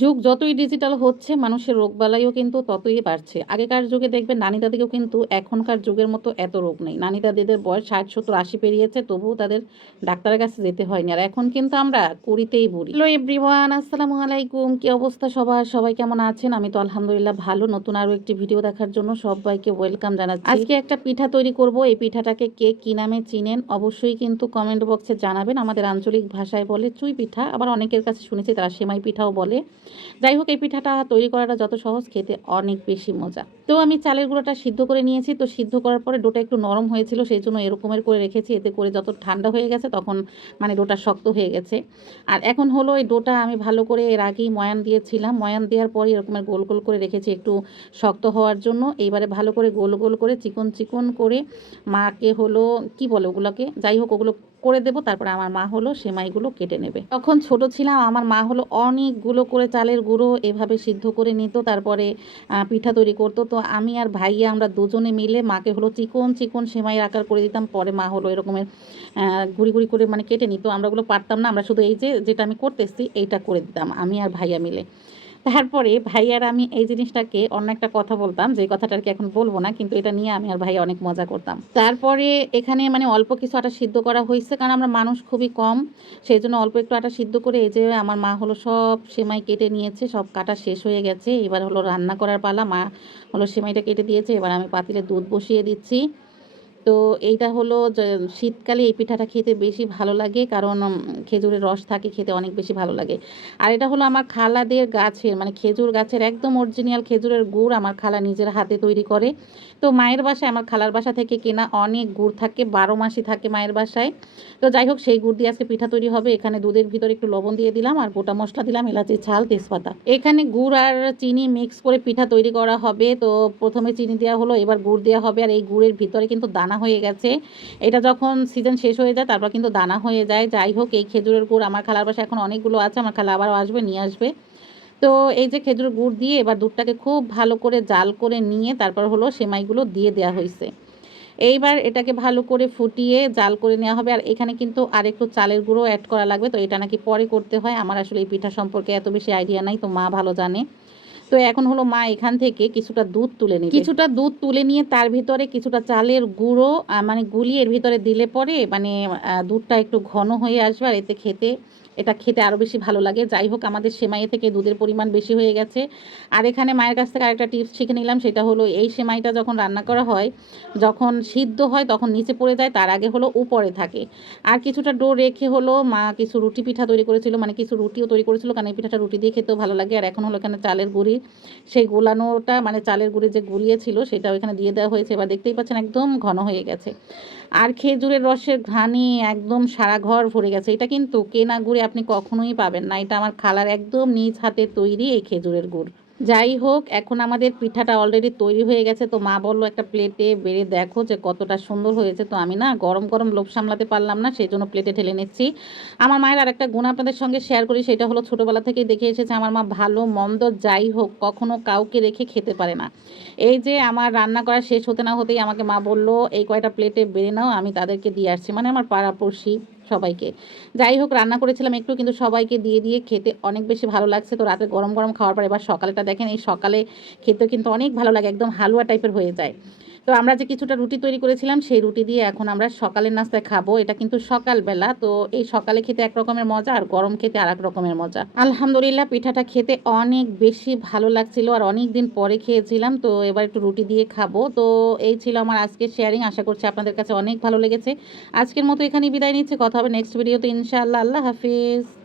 যুগ যতই ডিজিটাল হচ্ছে, মানুষের রোগবালাইও কিন্তু ততই বাড়ছে। আগেকার যুগে দেখবেন নানি দাদিকেও কিন্তু এখনকার যুগের মতো এত রোগ নেই। নানি দাদিদের বয়স ষাট, সত্তর, আশি পেরিয়েছে, তবুও তাদের ডাক্তারের কাছে যেতে হয়নি। আর এখন কিন্তু আমরা কুড়িতেই বুড়ি। হ্যালো এভরিওয়ান আসসালামু আলাইকুম। কি অবস্থা সবার? সবাই কেমন আছেন? আমি তো আলহামদুলিল্লাহ ভালো। নতুন আরও একটি ভিডিও দেখার জন্য সবাইকে ওয়েলকাম জানাচ্ছি। আজকে একটা পিঠা তৈরি করব। এই পিঠাটাকে কে কী নামে চিনেন অবশ্যই কিন্তু কমেন্ট বক্সে জানাবেন। আমাদের আঞ্চলিক ভাষায় বলে চুই পিঠা। আবার অনেকের কাছে শুনেছি তারা সেমাই পিঠাও বলে। যাই হোক, এই পিঠাটা তৈরি করাটা যত সহজ, খেতে অনেক বেশি মজা। তো আমি চালের গুঁড়োটা সিদ্ধ করে নিয়েছি। তো সিদ্ধ করার পরে ডোটা একটু নরম হয়েছিল, সেই জন্য এরকমের করে রেখেছি। এতে করে যত ঠান্ডা হয়ে গেছে, তখন মানে ডোটা শক্ত হয়ে গেছে। আর এখন হলো এই ডোটা আমি ভালো করে এর আগেই ময়ান দিয়েছিলাম। ময়ান দেওয়ার পরে এরকমের গোল গোল করে রেখেছি একটু শক্ত হওয়ার জন্য। এইবারে ভালো করে গোল গোল করে চিকন চিকন করে মাকে হলো, কি বলে ওগুলোকে? যাই হোক, ওগুলো করে দেবো, তারপরে আমার মা হলো সেমাইগুলো কেটে নেবে। তখন ছোট ছিলাম, আমার মা হলো অনেকগুলো করে চালের গুঁড়ো এভাবে সিদ্ধ করে নিত, তারপরে পিঠা তৈরি করতো। তো আমি আর ভাইয়া আমরা দুজনে মিলে মাকে হলো চিকন চিকন সেমাইয়ের আকার করে দিতাম, পরে মা হলো এরকমের গুড়ি গুড়ি করে মানে কেটে নিত। আমরা ওগুলো পারতাম না, আমরা শুধু এই যে, যেটা আমি করতেছি এইটা করে দিতাম, আমি আর ভাইয়া মিলে। তারপরে ভাই আর আমি এই জিনিসটাকে অন্য একটা কথা বলতাম, যে কথাটা আর কি এখন বলব না, কিন্তু এটা নিয়ে আমি আর ভাইয়া অনেক মজা করতাম। তারপরে এখানে মানে অল্প কিছু আটা সিদ্ধ করা হয়েছে, কারণ আমরা মানুষ খুবই কম সেই জন্য অল্প একটু আটা সিদ্ধ করে এই যে আমার মা হলো সব সেমাই কেটে নিয়েছে, সব কাটা শেষ হয়ে গেছে। এবার হলো রান্না করার পালা, মা হলো সেমাইটা কেটে দিয়েছে, এবার আমি পাতিলে দুধ বসিয়ে দিচ্ছি। তো এইটা হলো শীতকালে এই পিঠাটা খেতে বেশি ভালো লাগে। কারণ খেজুরের রস থাকে, খেতে অনেক বেশি ভালো লাগে। আর এটা হলো আমার খালাদের গাছের মানে খেজুর গাছের একদম অরিজিনাল খেজুরের গুড় আমার খালা নিজের হাতে তৈরি করে। তো মায়ের বাসায়, আমার খালার বাসা থেকে কেনা অনেক গুড় থাকে, বারো মাসই থাকে মায়ের বাসায়। তো যাই হোক, সেই গুড় দিয়ে আজকে পিঠা তৈরি হবে। এখানে দুধের ভিতরে একটু লবণ দিয়ে দিলাম আর গোটা মশলা দিলাম, এলাচি ছাল তেজপাতা। এখানে গুড় আর চিনি মিক্স করে পিঠা তৈরি করা হবে। তো প্রথমে চিনি দেওয়া হলো, এবার গুড় দেওয়া হবে। আর এই গুড়ের ভিতরে কিন্তু দানা হয়ে গেছে। এটা যখন সিজন শেষ হয়ে যায়, তারপর কিন্তু দানা হয়ে যায়। যাই হোক, এই খেজুরের গুড় আমার খালার বাসায় এখন অনেকগুলো আছে, আমার খালা আবারও আসবে, নিয়ে আসবে। তো এই যে খেজুরের গুড় দিয়ে এবার দুধটাকে খুব ভালো করে জাল করে নিয়ে তারপর হলো সেমাইগুলো দিয়ে দেওয়া হয়েছে। এইবার এটাকে ভালো করে ফুটিয়ে জাল করে নেওয়া হবে। আর এখানে কিন্তু আর একটু চালের গুঁড়ো অ্যাড করা লাগবে। তো এটা নাকি পরে করতে হয়। আমার আসলে এই পিঠা সম্পর্কে এত বেশি আইডিয়া নাই। তো মা ভালো জানে। তো এখন হলো মা এখান থেকে কিছুটা দুধ তুলে নিয়ে কিছুটা দুধ তুলে নিয়ে তার ভিতরে কিছুটা চালের গুঁড়ো মানে গুলিয়ে এর ভিতরে দিলে পরে মানে দুধটা একটু ঘন হয়ে আসবে আর এতে খেতে এটা খেতে আরও বেশি ভালো লাগে। যাই হোক, আমাদের সেমাইয়ে থেকে দুধের পরিমাণ বেশি হয়ে গেছে। আর এখানে মায়ের কাছ থেকে আরেকটা টিপস শিখে নিলাম, সেটা হলো এই সেমাইটা যখন রান্না করা হয়, যখন সিদ্ধ হয় তখন নিচে পড়ে যায়, তার আগে হলো উপরে থাকে। আর কিছুটা ডো রেখে হলো মা কিছু রুটি পিঠা তৈরি করেছিল মানে কিছু রুটিও তৈরি করেছিল, কারণ এই পিঠাটা রুটি দিয়ে খেতেও ভালো লাগে। আর এখন হলো এখানে চালের গুঁড়ি, সেই গোলানোটা মানে চালের গুঁড়ি যে গুলিয়েছিল সেটাও এখানে দিয়ে দেওয়া হয়েছে। এবার দেখতেই পাচ্ছেন একদম ঘন হয়ে গেছে। আর খেজুরের রসের ঘানি একদম সারা ঘর ভরে গেছে। এটা কিন্তু কেনা গুড়ে আপনি কখনোই পাবেন না। এটা আমার খালার একদম নিজ হাতে তৈরি এই খেজুরের গুড়। যাই হোক, এখন আমাদের পিঠাটা অলরেডি তৈরি হয়ে গেছে। তো মা বলল, একটা প্লেটে বেড়ে দেখো যে কতটা সুন্দর হয়েছে। তো আমি না গরম গরম লোভ সামলাতে পারলাম না, সেই জন্য প্লেটে ঠেলে নিচ্ছি। আমার মায়ের আর একটা গুণ আপনাদের সঙ্গে শেয়ার করি, সেটা হলো ছোটোবেলা থেকেই দেখে এসেছে, আমার মা ভালো, মন্দ যাই হোক, কখনো কাউকে রেখে খেতে পারে না। এই যে আমার রান্না করা শেষ হতে না হতেই আমাকে মা বলল, এই কয়টা প্লেটে বেড়ে নাও, আমি তাদেরকে দিয়ে আসছি। মানে আমার পাড়াপড়শি। সবাইকে। যাই হোক, রান্না করেছিলাম একটু, কিন্তু সবাইকে দিয়ে দিয়ে খেতে অনেক বেশি ভালো লাগছে। তো রাতে গরম গরম খাওয়ার পর এবার সকালটা দেখেন, এই সকালে খেতে কিন্তু অনেক ভালো লাগে, একদম হালুয়া টাইপের হয়ে যায়। তো আমরা যে কিছুটা রুটি তৈরি করেছিলাম, সেই রুটি দিয়ে এখন আমরা সকালের নাস্তায় খাব। এটা কিন্তু সকালবেলা, তো এই সকালে খেতে এক রকমের মজা আর গরম খেতে আর এক রকমের মজা। আলহামদুলিল্লাহ, পিঠাটা খেতে অনেক বেশি ভালো লাগছিল আর অনেক দিন পরে খেয়েছিলাম, তো এবার একটু রুটি দিয়ে খাব। তো এই ছিল আমার আজকের শেয়ারিং আশা করছি আপনাদের কাছে অনেক ভালো লেগেছে। আজকের মতো এখানেই বিদায় নিচ্ছে, কথা হবে নেক্সট ভিডিওতে ইনশাআল্লাহ, আল্লাহ হাফিজ।